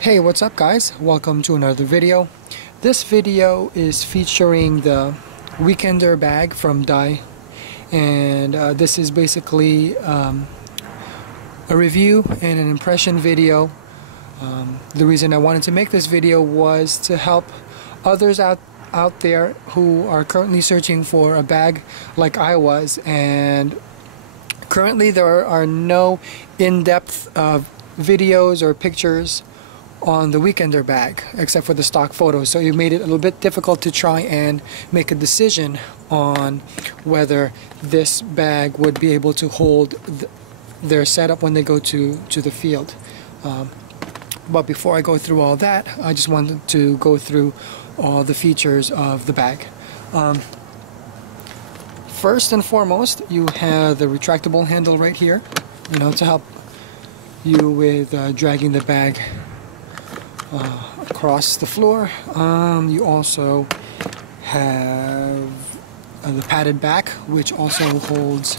Hey, what's up guys? Welcome to another video. This video is featuring the Weekender bag from Dye, and this is basically a review and an impression video. The reason I wanted to make this video was to help others out there who are currently searching for a bag like I was, and currently there are no in-depth videos or pictures on the Weekender bag except for the stock photos, so it made it a little bit difficult to try and make a decision on whether this bag would be able to hold their setup when they go to the field. But before I go through all that, I just wanted to go through all the features of the bag. First and foremost, you have the retractable handle right here, to help you with dragging the bag across the floor. You also have the padded back, which also holds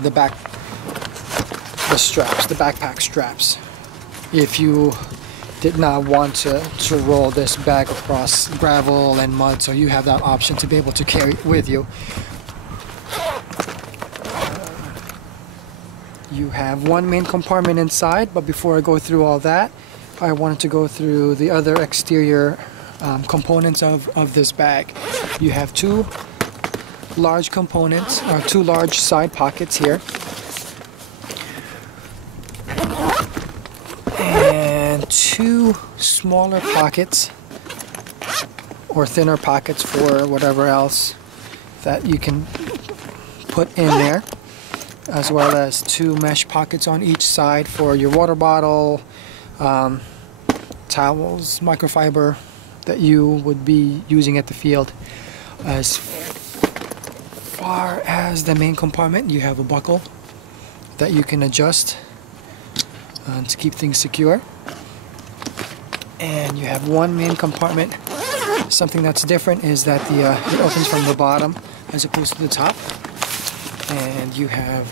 the straps, the backpack straps, if you did not want to roll this bag across gravel and mud. So you have that option to be able to carry it with you. You have one main compartment inside, but before I go through all that, I wanted to go through the other exterior components of this bag. You have two large components, or two large side pockets here, and two smaller pockets or thinner pockets for whatever else that you can put in there, as well as two mesh pockets on each side for your water bottle, towels, microfiber that you would be using at the field. As far as the main compartment, you have a buckle that you can adjust to keep things secure. And you have one main compartment. Something that's different is that it opens from the bottom as opposed to the top, and you have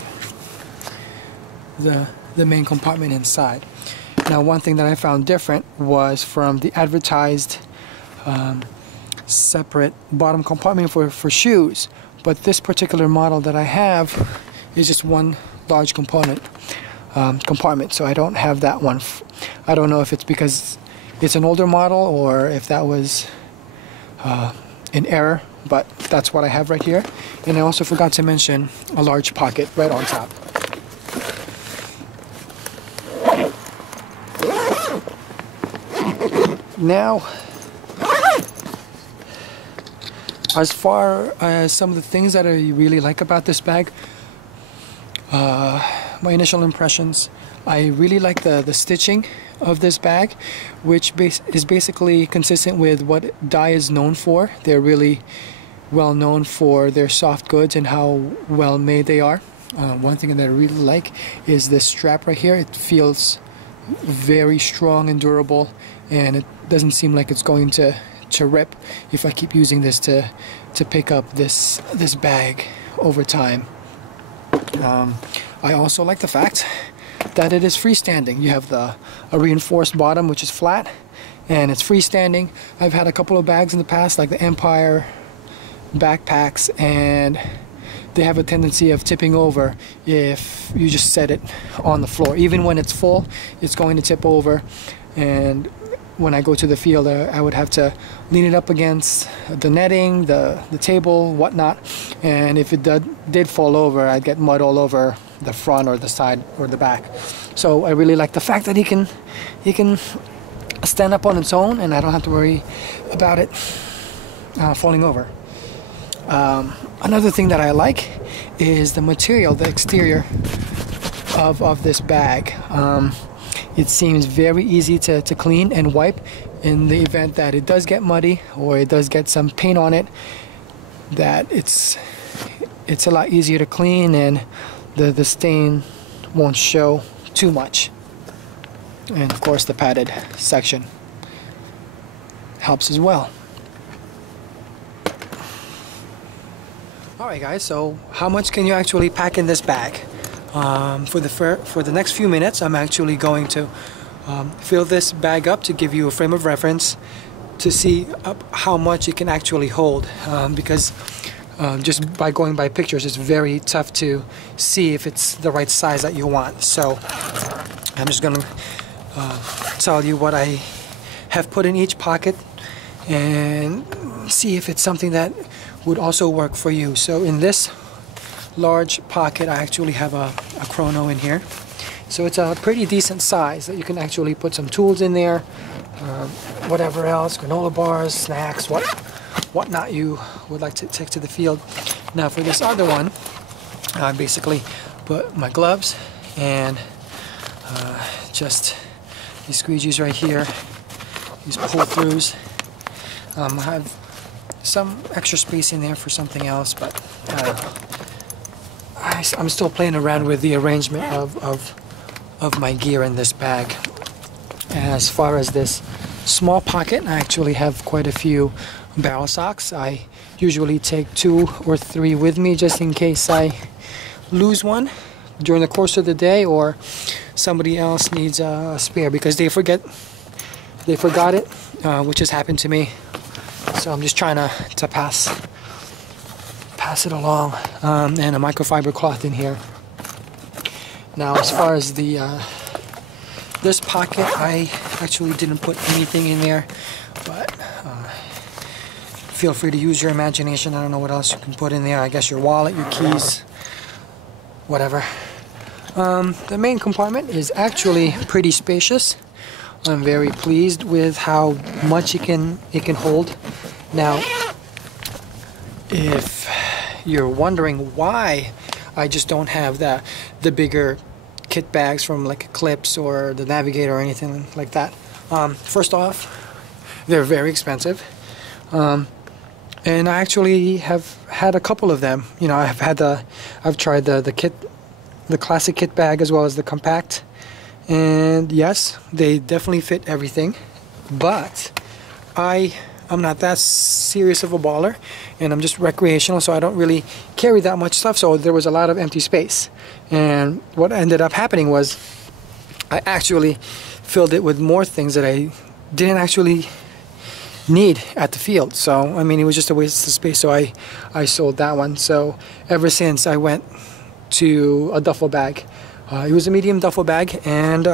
the main compartment inside. Now, one thing that I found different was from the advertised separate bottom compartment for shoes, but this particular model that I have is just one large compartment, so I don't have that one. I don't know if it's because it's an older model or if that was an error, but that's what I have right here. And I also forgot to mention a large pocket right on top. Now, as far as some of the things that I really like about this bag, my initial impressions, I really like the stitching of this bag, which is basically consistent with what Dye is known for. They're really well known for their soft goods and how well made they are. One thing that I really like is this strap right here. It feels very strong and durable, and it doesn't seem like it's going to rip if I keep using this to pick up this bag over time. I also like the fact that it is freestanding. You have a reinforced bottom, which is flat, and it's freestanding. I've had a couple of bags in the past, like the Empire backpacks, and they have a tendency of tipping over if you just set it on the floor. Even when it's full, it's going to tip over, and when I go to the field, I would have to lean it up against the netting, the table, whatnot, and if it did fall over, I'd get mud all over the front or the side or the back. So I really like the fact that he can stand up on its own, and I don't have to worry about it falling over. Another thing that I like is the material, the exterior of this bag. It seems very easy to clean and wipe in the event that it does get muddy or it does get some paint on it. That it's a lot easier to clean, and the stain won't show too much. And of course the padded section helps as well. Alright guys, so how much can you actually pack in this bag? For the next few minutes, I'm actually going to fill this bag up to give you a frame of reference to see how much it can actually hold, because just by going by pictures it's very tough to see if it's the right size that you want. So I'm just gonna tell you what I have put in each pocket and see if it's something that would also work for you. So in this large pocket I actually have a chrono in here, so it's a pretty decent size that you can actually put some tools in there, whatever else, granola bars, snacks, whatnot you would like to take to the field. Now for this other one, I basically put my gloves and just these squeegees right here, these pull-throughs. I have some extra space in there for something else, but I'm still playing around with the arrangement of my gear in this bag. As far as this small pocket, I actually have quite a few barrel socks. I usually take 2 or 3 with me just in case I lose one during the course of the day, or somebody else needs a spare because they forgot it, which has happened to me. So I'm just trying to pass it along, and a microfiber cloth in here. Now as far as the this pocket, I actually didn't put anything in there, but feel free to use your imagination. I don't know what else you can put in there. I guess your wallet, your keys, whatever. The main compartment is actually pretty spacious. I'm very pleased with how much it can hold. Now, if you're wondering why I just don't have the bigger kit bags from like Eclipse or the Navigator or anything like that, first off, they're very expensive, and I actually have had a couple of them. You know, I've tried the classic kit bag as well as the compact, and yes, they definitely fit everything, but I'm not that serious of a baller, and I'm just recreational, so I don't really carry that much stuff, so there was a lot of empty space. And what ended up happening was I actually filled it with more things that I didn't actually need at the field. So I mean, it was just a waste of space, so I sold that one. So ever since I went to a duffel bag. It was a medium duffel bag, and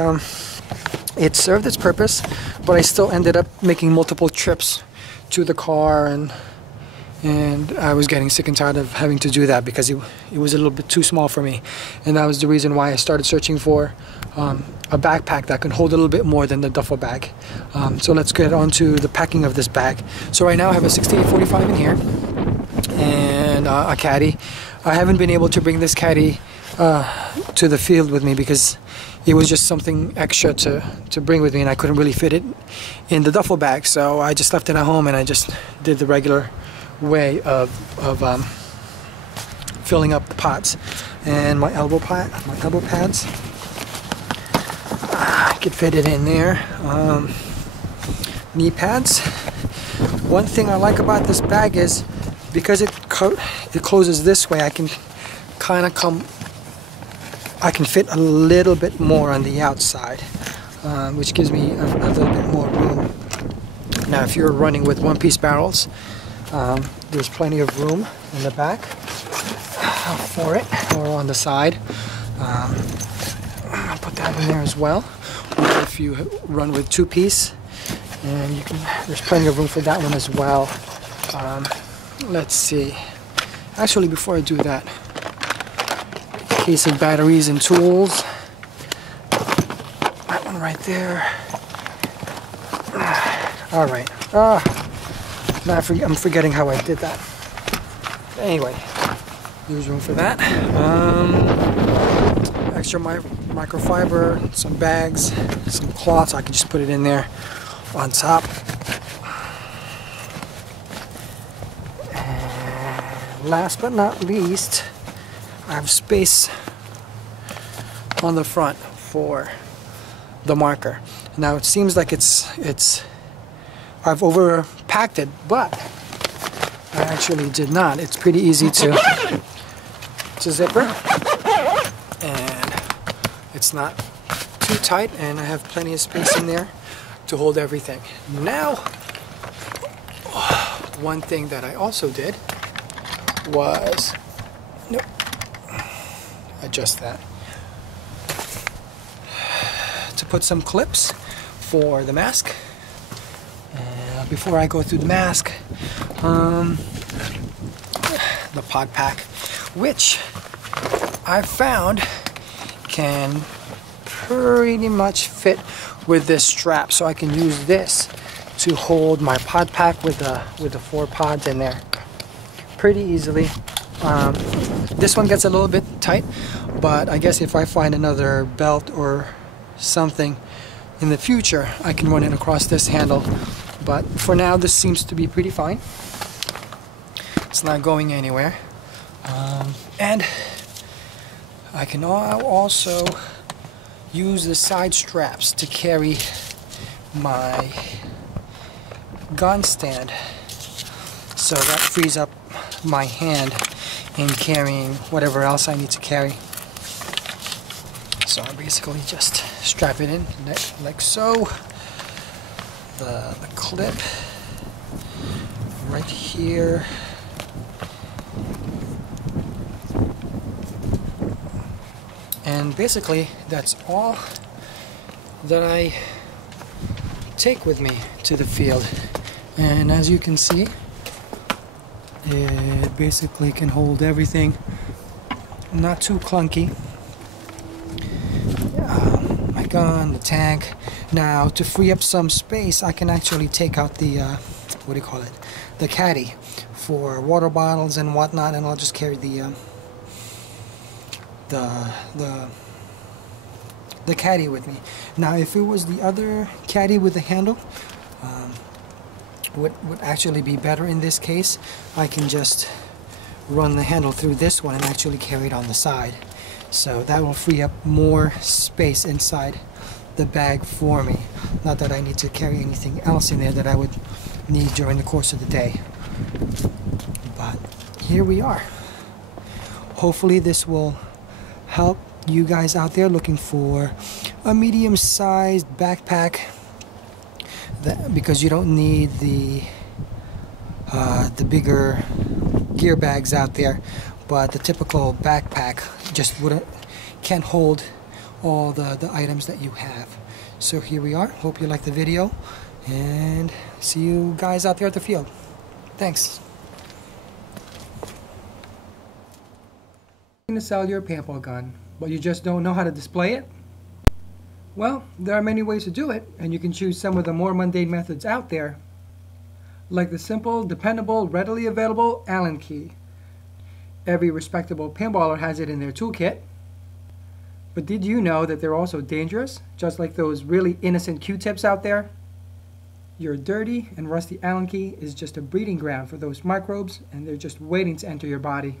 it served its purpose, but I still ended up making multiple trips to the car, and I was getting sick and tired of having to do that because it was a little bit too small for me. And that was the reason why I started searching for a backpack that can hold a little bit more than the duffel bag. So let's get on to the packing of this bag. So right now I have a 6845 in here and a caddy. I haven't been able to bring this caddy to the field with me because it was just something extra to bring with me, and I couldn't really fit it in the duffel bag, so I just left it at home and I just did the regular way of filling up the pots. And my elbow pads, I could fit it in there. Knee pads. One thing I like about this bag is because it closes this way, I can fit a little bit more on the outside, which gives me a little bit more room. Now if you're running with one-piece barrels, there's plenty of room in the back for it, or on the side. I'll put that in there as well. Or if you run with two-piece, and there's plenty of room for that one as well. Let's see. Actually, before I do that, case of batteries and tools. That one right there. All right. Now I'm forgetting how I did that. Anyway, there's room for that. Extra microfiber, some bags, some cloths. I can just put it in there on top. And last but not least, I have space on the front for the marker. Now it seems like I've overpacked it, but I actually did not. It's pretty easy to zipper, and it's not too tight, and I have plenty of space in there to hold everything. Now, one thing that I also did was, nope, adjust that, to put some clips for the mask. Before I go through the mask, the pod pack, which I found can pretty much fit with this strap, so I can use this to hold my pod pack with the 4 pods in there pretty easily. This one gets a little bit tight, but I guess if I find another belt or something in the future, I can run it across this handle. But for now, this seems to be pretty fine. It's not going anywhere. And I can also use the side straps to carry my gun stand, so that frees up my hand in carrying whatever else I need to carry. So I basically just strap it in like so. The clip right here, and basically that's all that I take with me to the field. And as you can see, it basically can hold everything, not too clunky. My gun, the tank. Now, to free up some space, I can actually take out the what do you call it, the caddy for water bottles and whatnot, and I'll just carry the caddy with me. Now, if it was the other caddy with the handle, would actually be better in this case. I can just run the handle through this one and actually carry it on the side, so that will free up more space inside the bag for me. Not that I need to carry anything else in there that I would need during the course of the day. But here we are. Hopefully this will help you guys out there looking for a medium-sized backpack, because you don't need the bigger gear bags out there, but the typical backpack just can't hold all the items that you have. So here we are. Hope you liked the video, and see you guys out there at the field. Thanks. To sell your paintball gun, but you just don't know how to display it? Well, there are many ways to do it, and you can choose some of the more mundane methods out there, like the simple, dependable, readily available Allen key. Every respectable paintballer has it in their toolkit. But did you know that they're also dangerous, just like those really innocent Q-tips out there? Your dirty and rusty Allen key is just a breeding ground for those microbes, and they're just waiting to enter your body.